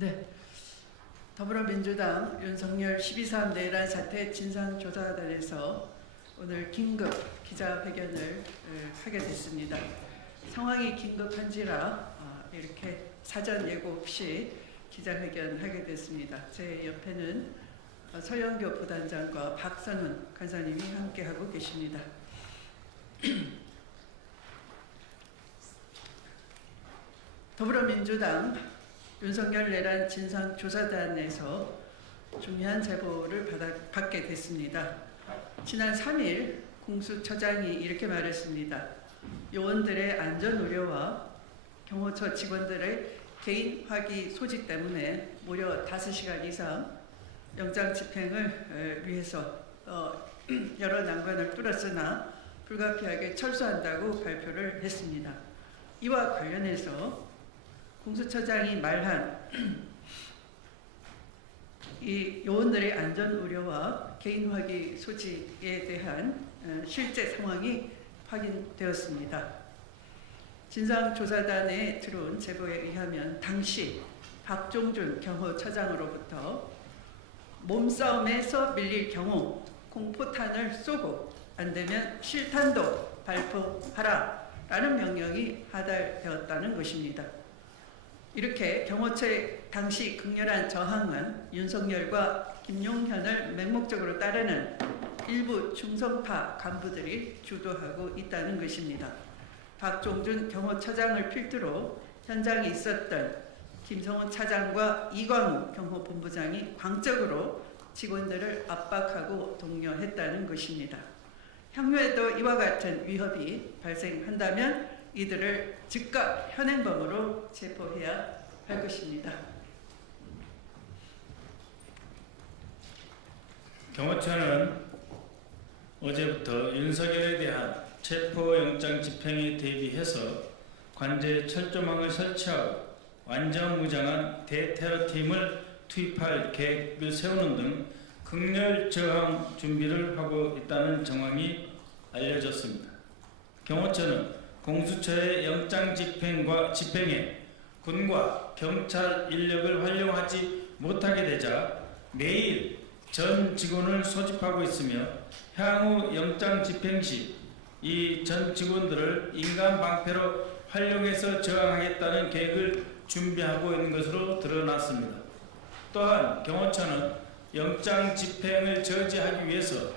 네, 더불어민주당 윤석열 12.3 내란 사태 진상조사단에서 오늘 긴급 기자회견을 하게 됐습니다. 상황이 긴급한지라 이렇게 사전 예고 없이 기자회견하게 됐습니다. 제 옆에는 서영교 부단장과 박선훈 간사님이 함께하고 계십니다. 더불어민주당 윤석열 내란 진상조사단에서 중요한 제보를 받게 됐습니다. 지난 3일 공수처장이 이렇게 말했습니다. 요원들의 안전 우려와 경호처 직원들의 개인 화기 소지 때문에 무려 5시간 이상 영장 집행을 위해서 여러 난관을 뚫었으나 불가피하게 철수한다고 발표를 했습니다. 이와 관련해서 공수처장이 말한 이 요원들의 안전 우려와 개인 화기 소지에 대한 실제 상황이 확인되었습니다. 진상조사단에 들어온 제보에 의하면 당시 박종준 경호처장으로부터 몸싸움에서 밀릴 경우 공포탄을 쏘고 안되면 실탄도 발포하라 라는 명령이 하달되었다는 것입니다. 이렇게 경호처의 당시 극렬한 저항은 윤석열과 김용현을 맹목적으로 따르는 일부 충성파 간부들이 주도하고 있다는 것입니다. 박종준 경호처장을 필두로 현장에 있었던 김성훈 차장과 이광우 경호본부장이 광적으로 직원들을 압박하고 독려했다는 것입니다. 향후에도 이와 같은 위협이 발생한다면 이들을 즉각 현행범으로 체포해야 할 것입니다. 경호처는 어제부터 윤석열에 대한 체포영장 집행에 대비해서 관제 철조망을 설치하고 완전무장한 대테러팀을 투입할 계획을 세우는 등 극렬 저항 준비를 하고 있다는 정황이 알려졌습니다. 경호처는 공수처의 영장 집행에 군과 경찰 인력을 활용하지 못하게 되자 매일 전 직원을 소집하고 있으며 향후 영장 집행 시 이 전 직원들을 인간 방패로 활용해서 저항하겠다는 계획을 준비하고 있는 것으로 드러났습니다. 또한 경호처는 영장 집행을 저지하기 위해서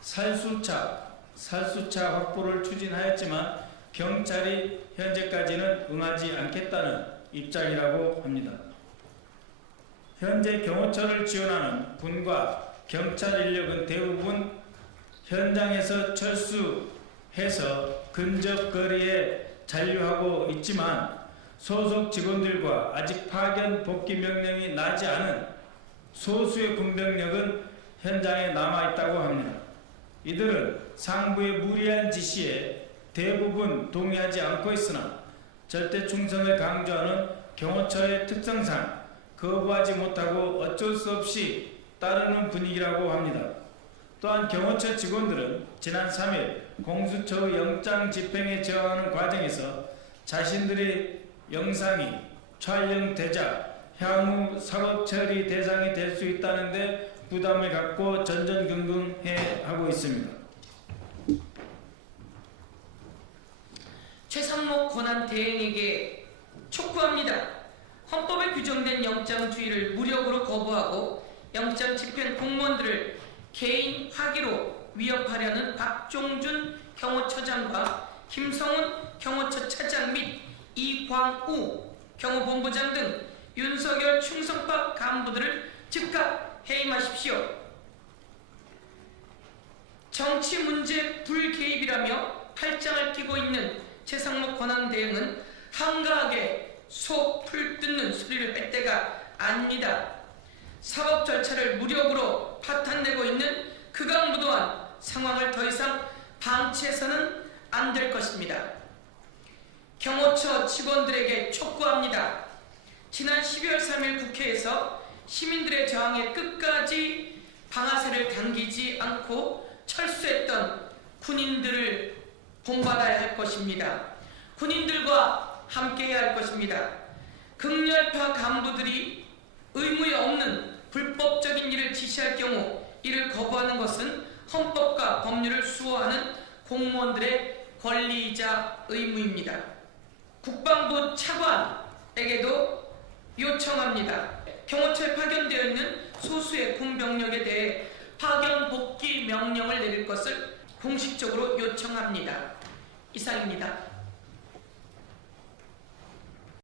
살수차 확보를 추진하였지만 경찰이 현재까지는 응하지 않겠다는 입장이라고 합니다. 현재 경호처를 지원하는 군과 경찰 인력은 대부분 현장에서 철수해서 근접 거리에 잔류하고 있지만 소속 직원들과 아직 파견 복귀 명령이 나지 않은 소수의 군병력은 현장에 남아있다고 합니다. 이들은 상부의 무리한 지시에 대부분 동의하지 않고 있으나 절대 충성을 강조하는 경호처의 특성상 거부하지 못하고 어쩔 수 없이 따르는 분위기라고 합니다. 또한 경호처 직원들은 지난 3일 공수처 영장 집행에 저항하는 과정에서 자신들의 영상이 촬영되자 향후 사법 처리 대상이 될 수 있다는 데 부담을 갖고 전전긍긍해 하고 있습니다. 최상목 권한대행에게 촉구합니다. 헌법에 규정된 영장주의를 무력으로 거부하고 영장 집행 공무원들을 개인 화기로 위협하려는 박종준 경호처장과 김성훈 경호처 차장 및 이광우 경호본부장 등 윤석열 충성파 간부들을 즉각 해임하십시오. 정치 문제 불개입이라며 팔짱을 끼고 있는 최상목 권한대행은 한가하게 속 풀 뜯는 소리를 할 때가 아닙니다. 사법 절차를 무력으로 파탄내고 있는 그 간부 또한 상황을 더 이상 방치해서는 안 될 것입니다. 경호처 직원들에게 촉구합니다. 지난 12월 3일 국회에서 시민들의 저항에 끝까지 방아쇠를 당기지 않고 철수했던 군인들을 본받아야 할 것입니다. 군인들과 함께해야 할 것입니다. 극렬파 간부들이 의무에 없는 불법적인 일을 지시할 경우 이를 거부하는 것은 헌법과 법률을 수호하는 공무원들의 권리이자 의무입니다. 국방부 차관에게도 요청합니다. 경호처에 파견되어 있는 소수의 군병력에 대해 파견 복귀 명령을 내릴 것을 공식적으로 요청합니다. 이상입니다.